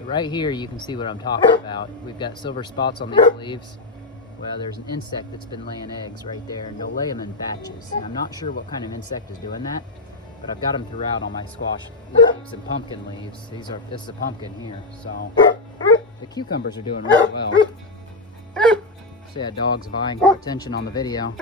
So right here you can see what I'm talking about. We've got silver spots on these leaves. Well, there's an insect that's been laying eggs right there, and they'll lay them in batches. And I'm not sure what kind of insect is doing that, but I've got them throughout on my squash leaves and pumpkin leaves. This is a pumpkin here, so the cucumbers are doing really well. See how dog's vying for attention on the video.